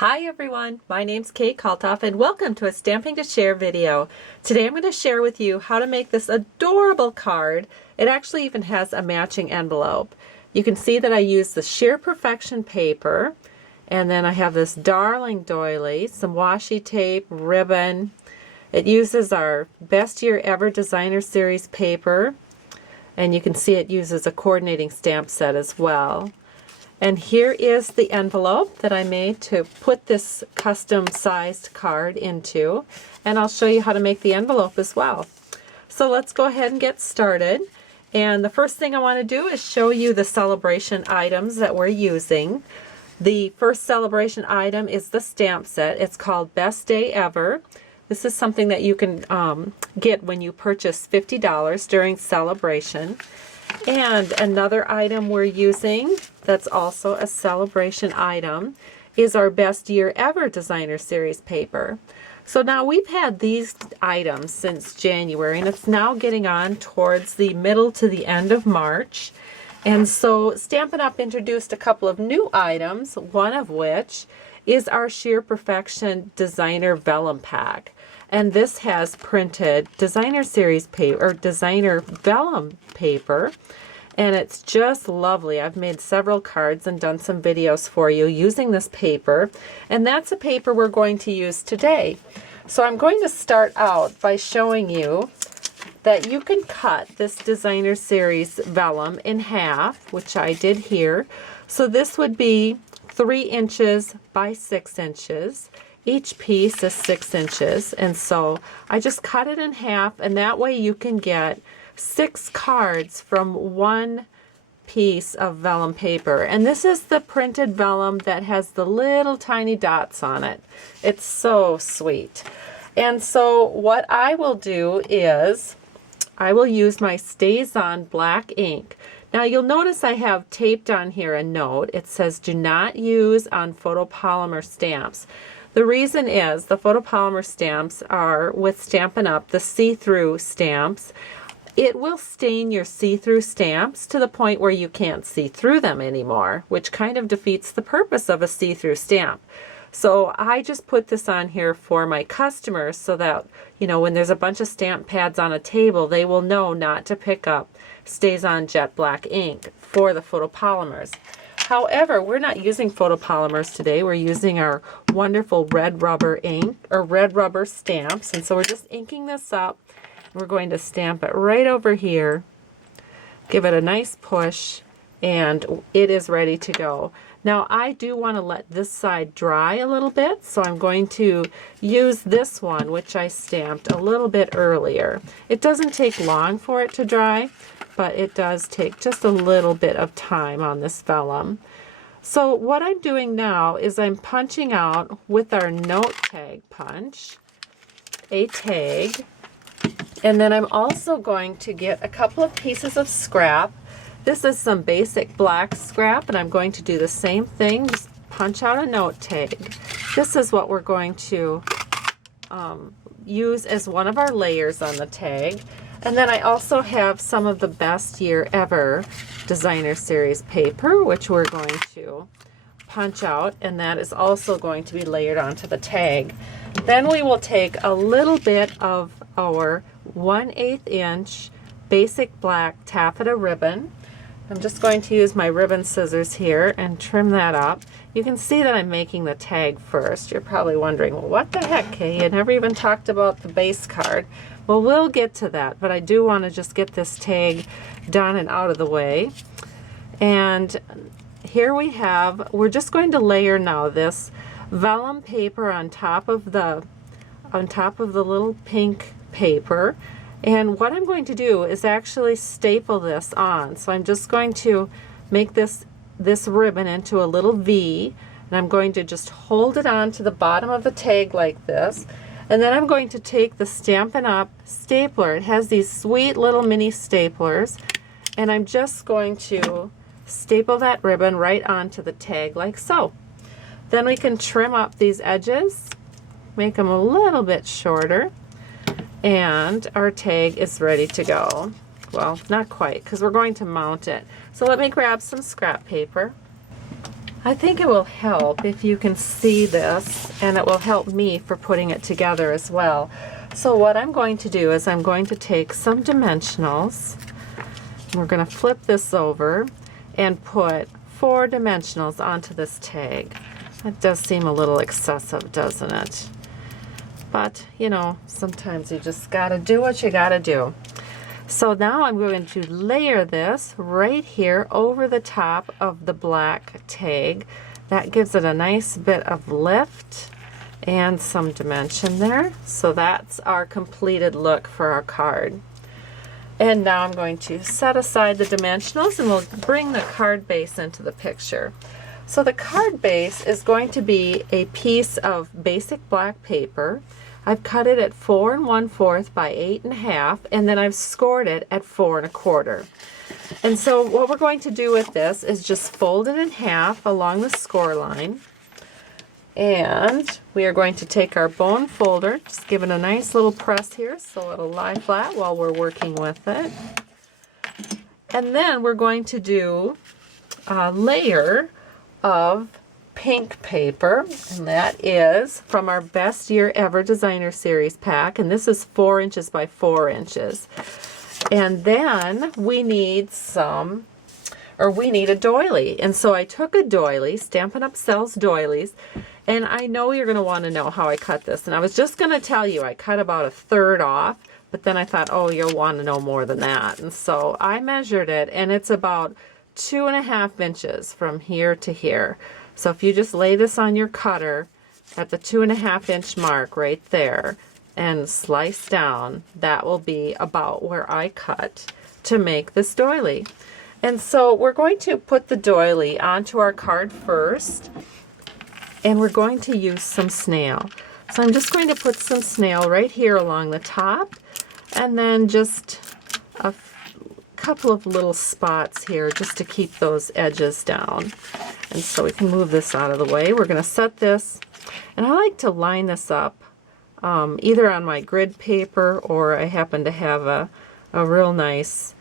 Hi everyone, my name's Kate Kalthoff and welcome to a Stamping to Share video. Today I'm going to share with you how to make this adorable card. It actually even has a matching envelope. You can see that I use the Sheer Perfection paper, and then I have this darling doily, some washi tape, ribbon. It uses our Best Year Ever Designer Series paper, and you can see it uses a coordinating stamp set as well. And here is the envelope that I made to put this custom sized card into, and I'll show you how to make the envelope as well. So let's go ahead and get started. And the first thing I want to do is show you the celebration items that we're using. The first celebration item is the stamp set. It's called Best Day Ever. This is something that you can get when you purchase $50 during celebration. And another item we're using that's also a celebration item is our Best Year Ever Designer Series paper. So now we've had these items since January, and it's now getting on towards the middle to the end of March. And so Stampin' Up! Introduced a couple of new items, one of which is our Sheer Perfection Designer Vellum Pack. And this has printed designer series paper, or designer vellum paper, and it's just lovely. I've made several cards and done some videos for you using this paper, and that's the paper we're going to use today. So I'm going to start out by showing you that you can cut this designer series vellum in half, which I did here. So this would be 3 inches by 6 inches. Each piece is 6 inches, and so I just cut it in half, and that way you can get 6 cards from one piece of vellum paper. And this is the printed vellum that has the little tiny dots on it. It's so sweet. And so what I will do is I will use my Stays On black ink. Now you'll notice I have taped on here a note. It says do not use on photopolymer stamps. The reason is the photopolymer stamps are, with Stampin' Up!, the see-through stamps. It will stain your see-through stamps to the point where you can't see through them anymore, which kind of defeats the purpose of a see-through stamp. So I just put this on here for my customers so that, you know, when there's a bunch of stamp pads on a table, they will know not to pick up Stays On jet black ink for the photopolymers. However, we're not using photopolymers today. We're using our wonderful red rubber ink, or red rubber stamps. And so we're just inking this up. We're going to stamp it right over here, give it a nice push, and it is ready to go. Now I do want to let this side dry a little bit, so I'm going to use this one, which I stamped a little bit earlier. It doesn't take long for it to dry, but it does take just a little bit of time on this vellum. So what I'm doing now is I'm punching out with our note tag punch a tag, and then I'm also going to get a couple of pieces of scrap. This is some basic black scrap, and I'm going to do the same thing, just punch out a note tag. This is what we're going to use as one of our layers on the tag. And then I also have some of the Best Year Ever Designer Series paper, which we're going to punch out, and that is also going to be layered onto the tag. Then we will take a little bit of our 1/8 inch basic black taffeta ribbon. I'm just going to use my ribbon scissors here and trim that up. You can see that I'm making the tag first. You're probably wondering, well, what the heck, Kay? You never even talked about the base card. Well, we'll get to that, but I do want to just get this tag done and out of the way. And here we have, we're just going to layer now this vellum paper on top of the little pink paper. And what I'm going to do is actually staple this on. So I'm just going to make this ribbon into a little V, and I'm going to just hold it on to the bottom of the tag like this. And then I'm going to take the Stampin' Up! Stapler. It has these sweet little mini staplers, and I'm just going to staple that ribbon right onto the tag like so. Then we can trim up these edges, make them a little bit shorter, and our tag is ready to go. Well, not quite, because we're going to mount it. So let me grab some scrap paper. I think it will help if you can see this, and it will help me for putting it together as well. So what I'm going to do is I'm going to take some dimensionals. We're going to flip this over and put 4 dimensionals onto this tag. That does seem a little excessive, doesn't it? But, you know, sometimes you just gotta do what you gotta do. So now I'm going to layer this right here over the top of the black tag. That gives it a nice bit of lift and some dimension there. So that's our completed look for our card. And now I'm going to set aside the dimensionals and we'll bring the card base into the picture. So the card base is going to be a piece of basic black paper. I've cut it at 4 1/4 by 8 1/2, and then I've scored it at 4 1/4. And so what we're going to do with this is just fold it in half along the score line. And we are going to take our bone folder, just give it a nice little press here so it'll lie flat while we're working with it. And then we're going to do a layer of pink paper, and that is from our Best Year Ever Designer Series pack, and this is 4 inches by 4 inches. And then we need a doily, and so I took a doily. Stampin' Up! Sells doilies, and I know you're going to want to know how I cut this, and I was just going to tell you I cut about 1/3 off, but then I thought, oh, you'll want to know more than that, and so I measured it, and it's about 2 1/2 inches from here to here. So if you just lay this on your cutter at the 2 1/2 inch mark right there and slice down, that will be about where I cut to make this doily. And so we're going to put the doily onto our card first, and we're going to use some snail. So I'm just going to put some snail right here along the top, and then just a couple of little spots here just to keep those edges down. And so we can move this out of the way. We're going to set this, and I like to line this up either on my grid paper, or I happen to have a real nice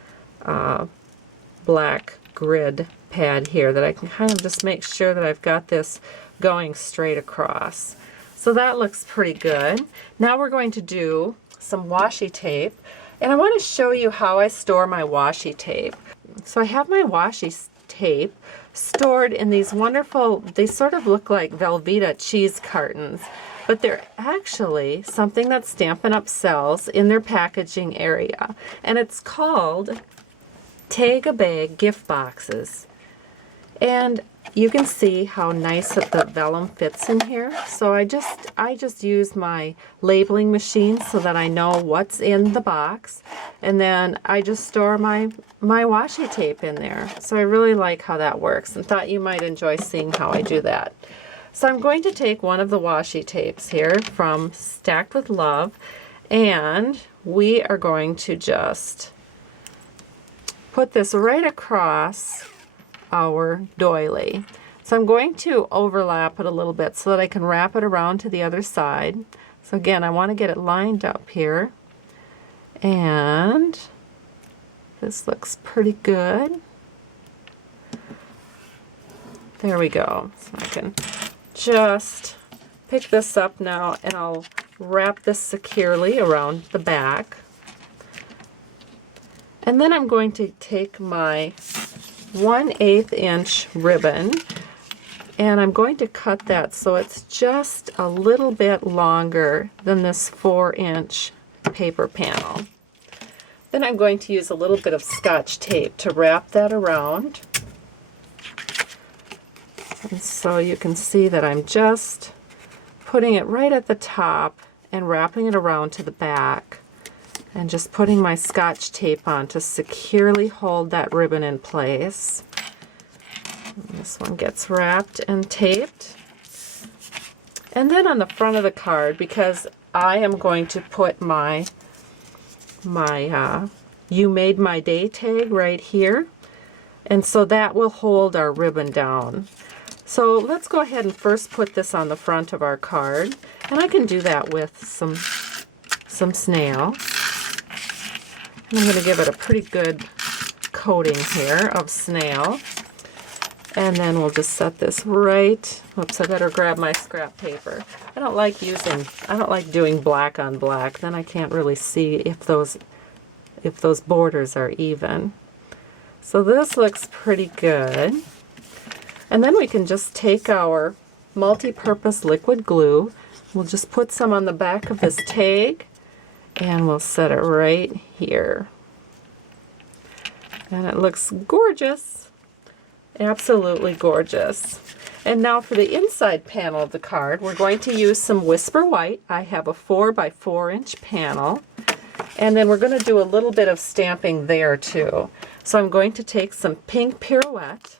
black grid pad here that I can kind of just make sure that I've got this going straight across. So that looks pretty good. Now we're going to do some washi tape, and I want to show you how I store my washi tape. So I have my washi tape stored in these wonderful, they sort of look like Velveeta cheese cartons, but they're actually something that Stampin' Up! Sells in their packaging area, and it's called Tag-a-Bag gift boxes. And you can see how nice that the vellum fits in here. So I just use my labeling machine so that I know what's in the box, and then I just store my washi tape in there. So I really like how that works, and thought you might enjoy seeing how I do that. So I'm going to take one of the washi tapes here from Stacked with Love, and we are going to just put this right across our doily. So I'm going to overlap it a little bit so that I can wrap it around to the other side. So again, I want to get it lined up here, and this looks pretty good. There we go. So I can just pick this up now, and I'll wrap this securely around the back. And then I'm going to take my 1/8 inch ribbon, and I'm going to cut that so it's just a little bit longer than this 4-inch paper panel. Then I'm going to use a little bit of Scotch tape to wrap that around. And so you can see that I'm just putting it right at the top and wrapping it around to the back, and just putting my Scotch tape on to securely hold that ribbon in place. And this one gets wrapped and taped. And then on the front of the card, because I am going to put my You Made My Day tag right here, and so that will hold our ribbon down. So let's go ahead and first put this on the front of our card, and I can do that with some snail. I'm going to give it a pretty good coating here of snail. And then we'll just set this right. Oops, I better grab my scrap paper. I don't like doing black on black. Then I can't really see if those borders are even. So this looks pretty good. And then we can just take our multi-purpose liquid glue. We'll just put some on the back of this tag and we'll set it right here. And it looks gorgeous. Absolutely gorgeous. And now for the inside panel of the card, we're going to use some Whisper White. I have a 4 by 4 inch panel. And then we're going to do a little bit of stamping there too. So I'm going to take some pink Pirouette,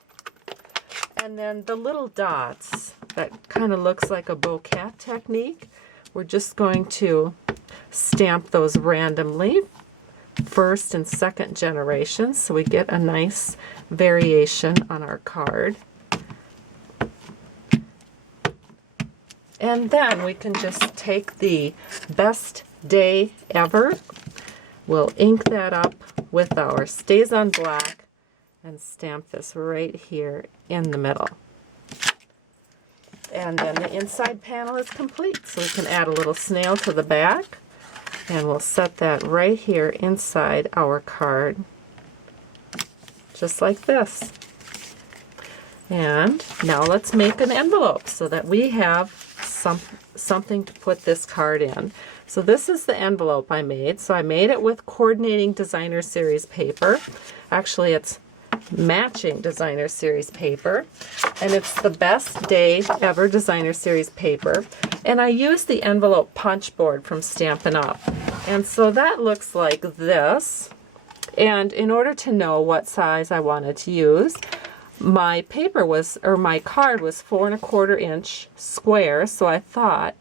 and then the little dots that kind of looks like a bouquet technique, we're just going to stamp those randomly, first and second generations, so we get a nice variation on our card. And then we can just take the Best Day Ever. We'll ink that up with our Stays on Black and stamp this right here in the middle. And then the inside panel is complete, so we can add a little snail to the back, and we'll set that right here inside our card, just like this. And now let's make an envelope so that we have something to put this card in. So this is the envelope I made. So I made it with coordinating designer series paper. Actually, it's matching designer series paper, and it's the Best Day Ever designer series paper. And I used the envelope punch board from Stampin' Up. And so that looks like this. And in order to know what size I wanted to use, my card was 4 1/4 inch square, so I thought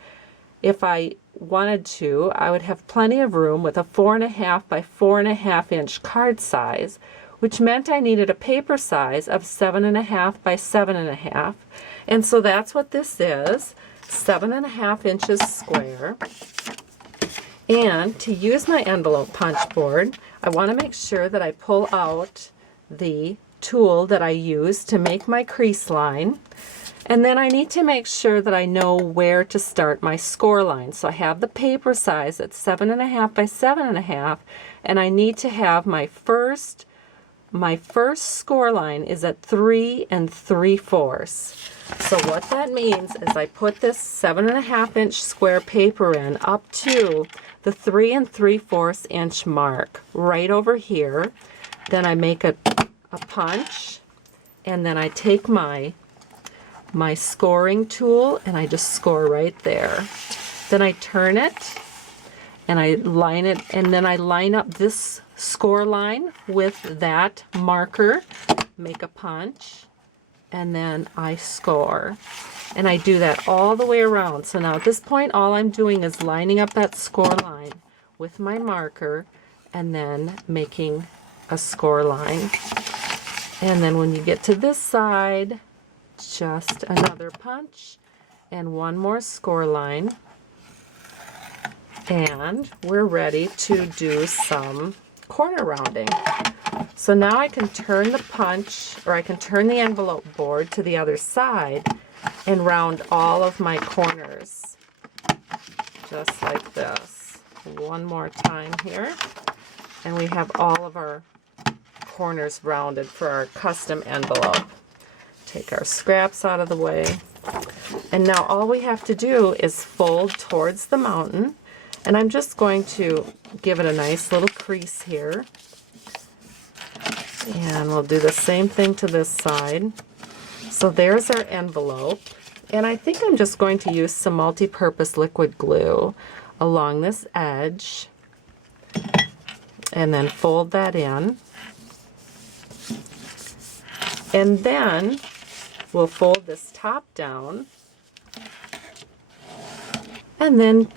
if I wanted to, I would have plenty of room with a 4 1/2 by 4 1/2 inch card size, which meant I needed a paper size of 7 1/2 by 7 1/2. And so that's what this is, 7 1/2 inches square. And to use my envelope punch board, I want to make sure that I pull out the tool that I use to make my crease line. And then I need to make sure that I know where to start my score line. So I have the paper size at 7 1/2 by 7 1/2, and I need to have my first score line is at 3 3/4. So what that means is I put this 7 1/2 inch square paper in up to the 3 3/4 inch mark right over here. Then I make a punch, and then I take my scoring tool and I just score right there. Then I turn it and I line it, and then I line up this score line with that marker, make a punch, and then I score. And I do that all the way around. So now at this point all I'm doing is lining up that score line with my marker and then making a score line. And then when you get to this side, just another punch and one more score line, and we're ready to do some corner rounding. So now I can turn the punch, or I can turn the envelope board to the other side and round all of my corners just like this. One more time here, and we have all of our corners rounded for our custom envelope. Take our scraps out of the way, and now all we have to do is fold towards the mountain, and I'm just going to give it a nice little crease here, and we'll do the same thing to this side. So there's our envelope, and I think I'm just going to use some multi-purpose liquid glue along this edge and then fold that in. And then we'll fold this top down, and then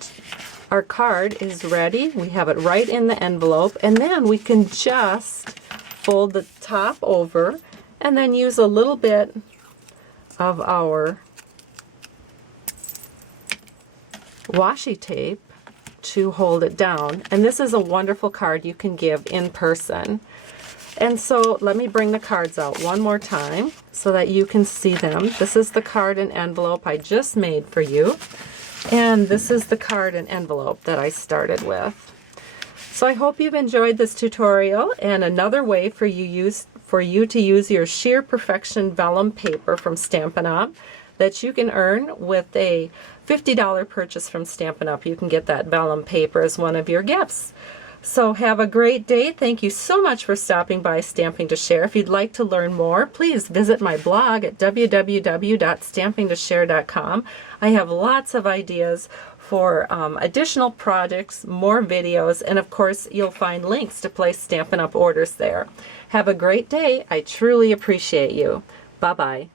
our card is ready. We have it right in the envelope, and then we can just fold the top over and then use a little bit of our washi tape to hold it down. And this is a wonderful card you can give in person. And so let me bring the cards out one more time so that you can see them. This is the card and envelope I just made for you. And this is the card and envelope that I started with. So I hope you've enjoyed this tutorial, and another way for you to use your Sheer Perfection vellum paper from Stampin' Up! That you can earn with a $50 purchase from Stampin' Up! You can get that vellum paper as one of your gifts. So have a great day. Thank you so much for stopping by Stamping to Share. If you'd like to learn more, please visit my blog at www.stampingtoshare.com. I have lots of ideas for additional projects, more videos, and of course you'll find links to place Stampin' Up! Orders there. Have a great day. I truly appreciate you. Bye-bye.